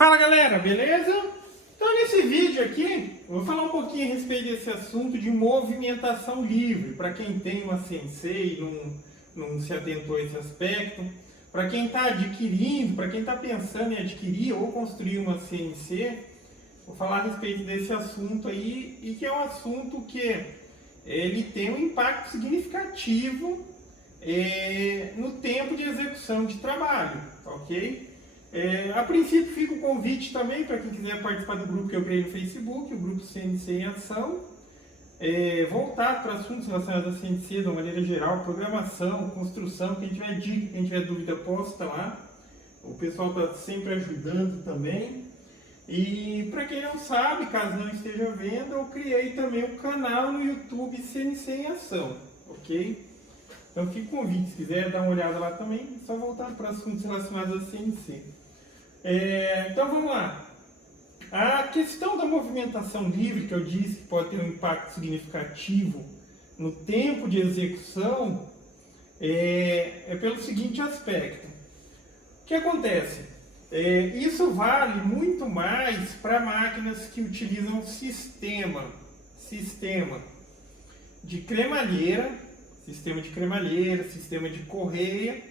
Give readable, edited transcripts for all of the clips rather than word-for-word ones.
Fala galera, beleza? Então nesse vídeo aqui, eu vou falar um pouquinho a respeito desse assunto de movimentação livre, para quem tem uma CNC e não se atentou a esse aspecto, para quem está adquirindo, para quem está pensando em adquirir ou construir uma CNC, vou falar a respeito desse assunto aí, e que é um assunto que ele tem um impacto significativo no tempo de execução de trabalho, ok? A princípio fica o convite também para quem quiser participar do grupo que eu criei no Facebook, o grupo CNC em Ação, voltado para assuntos relacionados à CNC de uma maneira geral, programação, construção. Quem tiver dica, quem tiver dúvida, posta lá. O pessoal está sempre ajudando também. E para quem não sabe, caso não esteja vendo, eu criei também um canal no YouTube CNC em Ação, ok? Então fica o convite, se quiser dar uma olhada lá também, é só voltar para assuntos relacionados à CNC. Então vamos lá. A questão da movimentação livre, que eu disse que pode ter um impacto significativo no tempo de execução, é pelo seguinte aspecto. O que acontece? Isso vale muito mais para máquinas que utilizam sistema de cremalheira, sistema de correia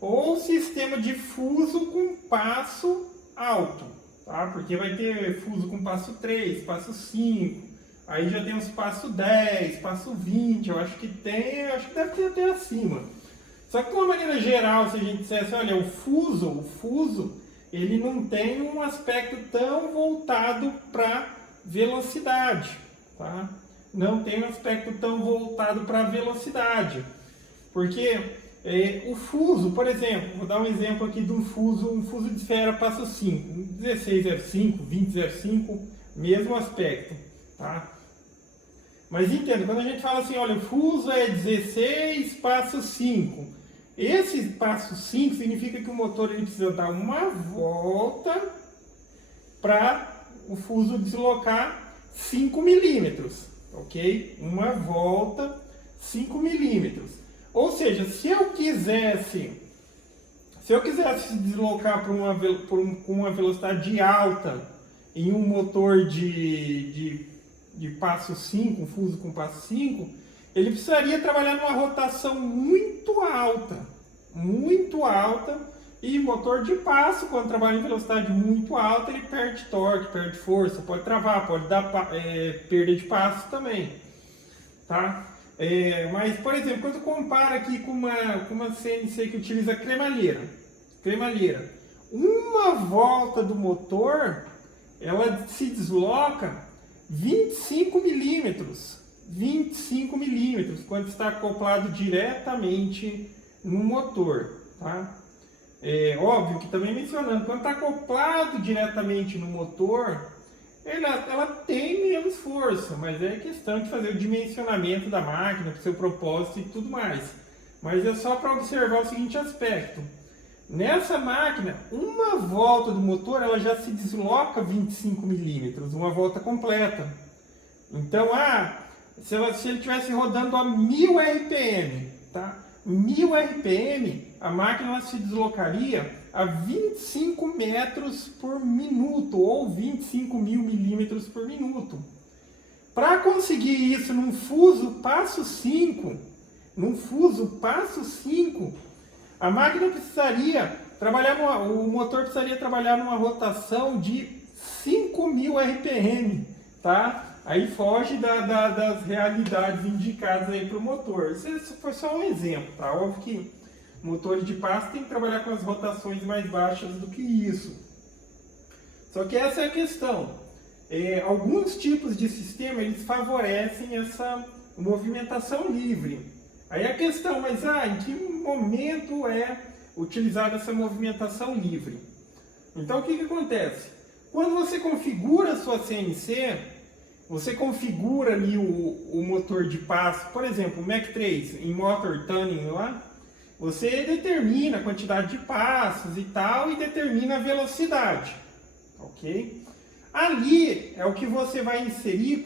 ou sistema de fuso com passo alto, tá? Porque vai ter fuso com passo 3, passo 5, aí já tem os passo 10, passo 20, eu acho que deve ter até acima. Só que de uma maneira geral, se a gente dissesse, olha, o fuso, ele não tem um aspecto tão voltado para velocidade, tá? Não tem um aspecto tão voltado para velocidade, porque o fuso, por exemplo, vou dar um exemplo aqui de um fuso de esfera passo 5, 1605, 2005, mesmo aspecto, tá? Mas entenda, quando a gente fala assim, olha, o fuso é 16 passo 5, esse passo 5 significa que o motor ele precisa dar uma volta para o fuso deslocar 5 milímetros. Ok? Uma volta 5 milímetros. Ou seja, se eu quisesse deslocar com uma velocidade alta em um motor de passo 5, um fuso com passo 5, ele precisaria trabalhar numa rotação muito alta, e motor de passo, quando trabalha em velocidade muito alta, ele perde torque, perde força, pode travar, pode dar perda de passo também, tá? Mas, por exemplo, quando compara aqui com uma CNC que utiliza cremalheira, uma volta do motor, ela se desloca 25 milímetros, quando está acoplado diretamente no motor, tá? Óbvio que também mencionando, quando está acoplado diretamente no motor, ela tem menos força, mas é questão de fazer o dimensionamento da máquina, para o seu propósito e tudo mais. Mas é só para observar o seguinte aspecto. Nessa máquina, uma volta do motor, ela já se desloca 25 milímetros, uma volta completa. Então, se ele estivesse rodando a 1000 RPM, tá? 1000 RPM, a máquina se deslocaria a 25 metros por minuto, ou 25 mil milímetros por minuto. Para conseguir isso num fuso passo 5, a máquina o motor precisaria trabalhar numa rotação de 5.000 RPM, tá? Aí foge das realidades indicadas aí para o motor. Isso foi só um exemplo, tá? Óbvio que motores de passo tem que trabalhar com as rotações mais baixas do que isso. Só que essa é a questão. Alguns tipos de sistema, eles favorecem essa movimentação livre. Aí a questão, mas em que momento é utilizada essa movimentação livre? Então o que acontece? Quando você configura a sua CNC, você configura ali o motor de passo, por exemplo, o Mac 3 em Motor Tuning lá, você determina a quantidade de passos e tal, e determina a velocidade, ok? Ali é o que você vai inserir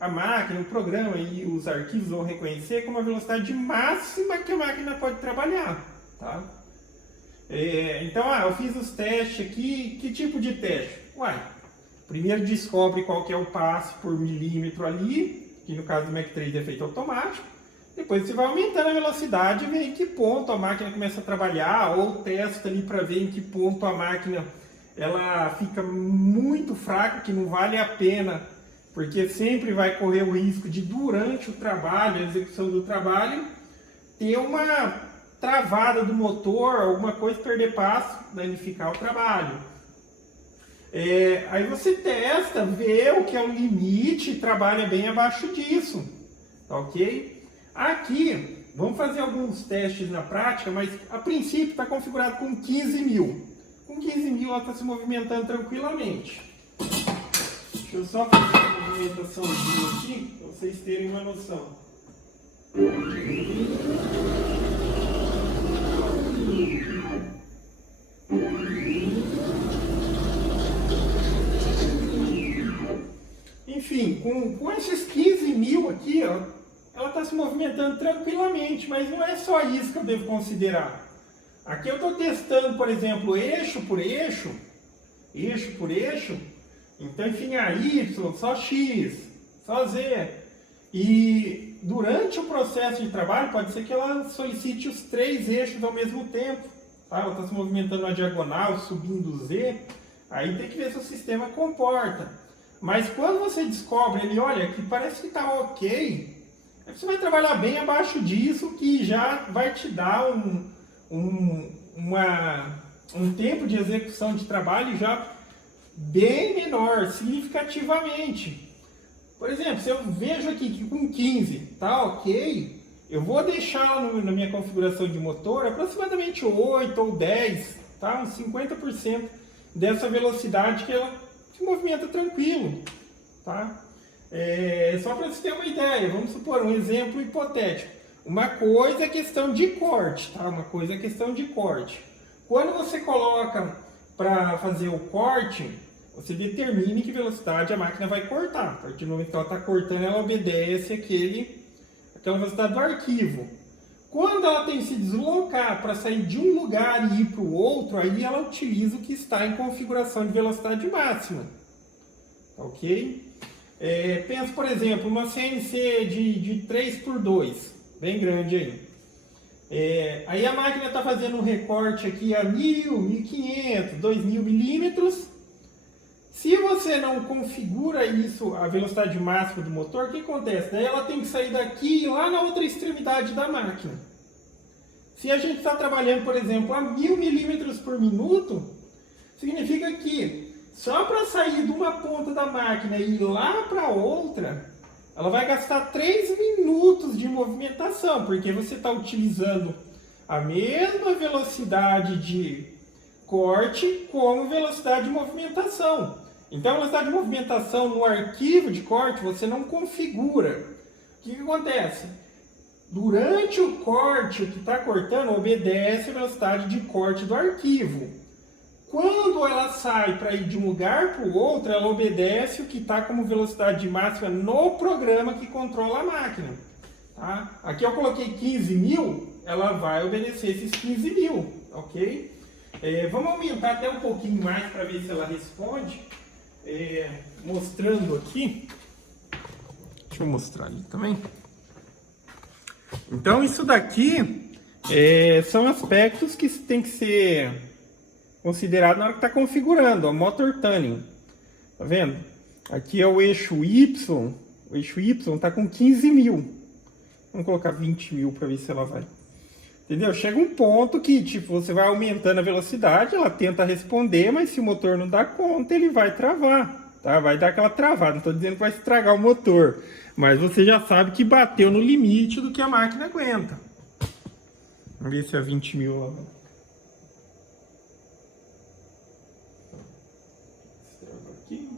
a máquina, o programa e os arquivos vão reconhecer como a velocidade máxima que a máquina pode trabalhar, tá? Então, eu fiz os testes aqui. Que tipo de teste? Uai, primeiro descobre qual que é o passo por milímetro ali, que no caso do Mac 3 é feito automático. Depois você vai aumentando a velocidade e vê em que ponto a máquina começa a trabalhar, ou testa ali para ver em que ponto a máquina ela fica muito fraca, que não vale a pena, porque sempre vai correr o risco de, durante o trabalho, a execução do trabalho, ter uma travada do motor, alguma coisa, perder passo, danificar o trabalho. Aí você testa, vê o que é o limite e trabalha bem abaixo disso, tá ok? Aqui, vamos fazer alguns testes na prática, mas a princípio está configurado com 15 mil. Com 15 mil ela está se movimentando tranquilamente. Deixa eu só fazer uma movimentaçãozinha aqui, para vocês terem uma noção. Enfim, com esses 15 mil aqui, ó, ela está se movimentando tranquilamente, mas não é só isso que eu devo considerar. Aqui eu estou testando, por exemplo, eixo por eixo, então enfim, a Y, só X, só Z. E durante o processo de trabalho, pode ser que ela solicite os 3 eixos ao mesmo tempo. Tá? Ela está se movimentando na diagonal, subindo Z, aí tem que ver se o sistema comporta. Mas quando você descobre ele, olha, que parece que está ok, aí você vai trabalhar bem abaixo disso, que já vai te dar um tempo de execução de trabalho já bem menor, significativamente. Por exemplo, se eu vejo aqui que com 15 tá ok, eu vou deixar na minha configuração de motor aproximadamente 8 ou 10, tá? Uns 50% dessa velocidade que ela se movimenta tranquilo, tá? Só para você ter uma ideia, vamos supor um exemplo hipotético. Uma coisa é questão de corte, tá? Uma coisa é questão de corte. Quando você coloca para fazer o corte, você determina em que velocidade a máquina vai cortar. A partir do momento que ela está cortando, ela obedece aquela velocidade do arquivo. Quando ela tem que se deslocar para sair de um lugar e ir para o outro, aí ela utiliza o que está em configuração de velocidade máxima. Ok? Pensa, por exemplo, uma CNC de 3x2, bem grande aí. Aí a máquina está fazendo um recorte aqui a 1000, 1500, 2000 milímetros. Se você não configura isso, a velocidade máxima do motor, o que acontece? Daí ela tem que sair daqui e lá na outra extremidade da máquina. Se a gente está trabalhando, por exemplo, a 1000 milímetros por minuto, significa que só para sair de uma ponta da máquina e ir lá para outra, ela vai gastar 3 minutos de movimentação, porque você está utilizando a mesma velocidade de corte como velocidade de movimentação. Então, a velocidade de movimentação no arquivo de corte você não configura. O que acontece? Durante o corte, o que está cortando obedece a velocidade de corte do arquivo. Quando ela sai para ir de um lugar para o outro, ela obedece o que está como velocidade máxima no programa que controla a máquina. Tá? Aqui eu coloquei 15 mil, ela vai obedecer esses 15 mil, ok? Vamos aumentar até um pouquinho mais para ver se ela responde. Mostrando aqui. Deixa eu mostrar ali também. Então isso daqui são aspectos que tem que ser considerado na hora que está configurando, a Motor Tuning. Tá vendo? Aqui é o eixo Y. O eixo Y está com 15 mil. Vamos colocar 20 mil para ver se ela vai. Entendeu? Chega um ponto que tipo, você vai aumentando a velocidade, ela tenta responder, mas se o motor não dá conta, ele vai travar. Tá? Vai dar aquela travada. Não estou dizendo que vai estragar o motor, mas você já sabe que bateu no limite do que a máquina aguenta. Vamos ver se é 20 mil lá. Aqui.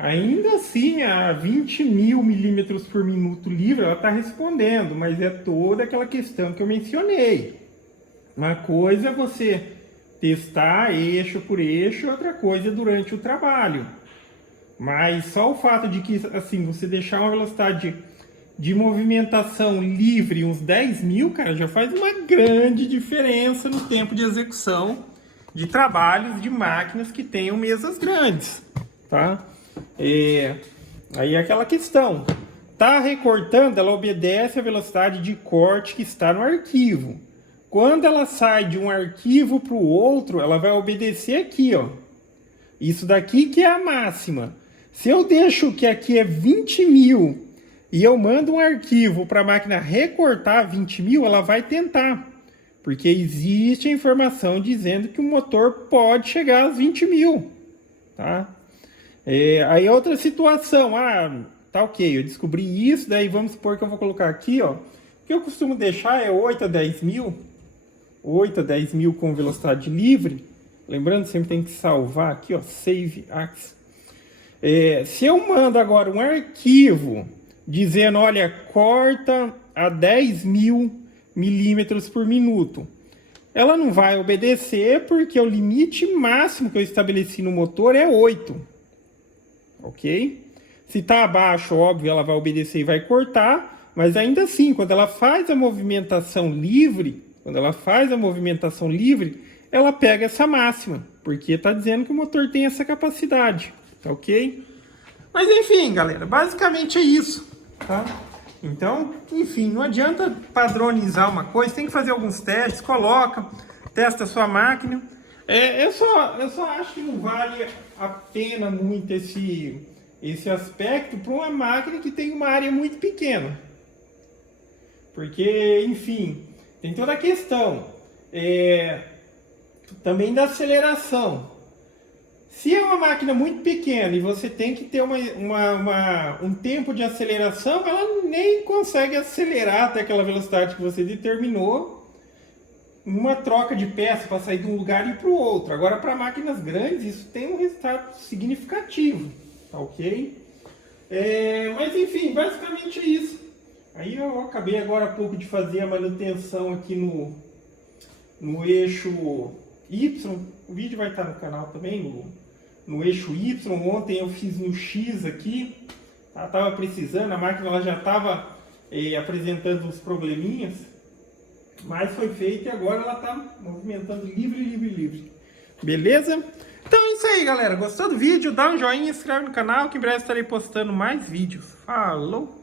Ainda assim sim a 20.000 milímetros por minuto livre, ela está respondendo, mas é toda aquela questão que eu mencionei. Uma coisa é você testar eixo por eixo, outra coisa é durante o trabalho. Mas só o fato de que, assim, você deixar uma velocidade de movimentação livre uns 10.000, cara, já faz uma grande diferença no tempo de execução de trabalhos de máquinas que tenham mesas grandes, tá? Aí é aquela questão. Tá recortando, ela obedece à velocidade de corte que está no arquivo. Quando ela sai de um arquivo para o outro, ela vai obedecer aqui, ó. Isso daqui que é a máxima. Se eu deixo que aqui é 20.000 e eu mando um arquivo para a máquina recortar 20.000, ela vai tentar. Porque existe a informação dizendo que o motor pode chegar aos 20.000. Tá? Aí outra situação. Tá ok, eu descobri isso, daí vamos supor que eu vou colocar aqui, ó. O que eu costumo deixar é 8 a 10.000. 8 a 10.000 com velocidade livre. Lembrando, sempre tem que salvar aqui, ó, Save As. Se eu mando agora um arquivo dizendo, olha, corta a 10.000 milímetros por minuto, ela não vai obedecer porque o limite máximo que eu estabeleci no motor é 8. Ok? Se está abaixo, óbvio, ela vai obedecer e vai cortar, mas ainda assim, quando ela faz a movimentação livre, ela pega essa máxima, porque está dizendo que o motor tem essa capacidade, tá ok? Mas enfim, galera, basicamente é isso, tá? Então, enfim, não adianta padronizar uma coisa, tem que fazer alguns testes, testa a sua máquina. Eu só acho que não vale a pena muito esse aspecto para uma máquina que tem uma área muito pequena. Porque, enfim, tem toda a questão também da aceleração. Se é uma máquina muito pequena e você tem que ter um tempo de aceleração, ela nem consegue acelerar até aquela velocidade que você determinou uma troca de peça para sair de um lugar e ir para o outro. Agora, para máquinas grandes, isso tem um resultado significativo, tá ok? Mas enfim, basicamente é isso. Aí eu acabei agora há pouco de fazer a manutenção aqui no eixo Y. O vídeo vai estar no canal também, no eixo Y. Ontem eu fiz no X aqui. Estava precisando, a máquina ela já estava apresentando uns probleminhas. Mas foi feito e agora ela está movimentando livre. Beleza? Então é isso aí, galera. Gostou do vídeo? Dá um joinha, se inscreve no canal que em breve estarei postando mais vídeos. Falou!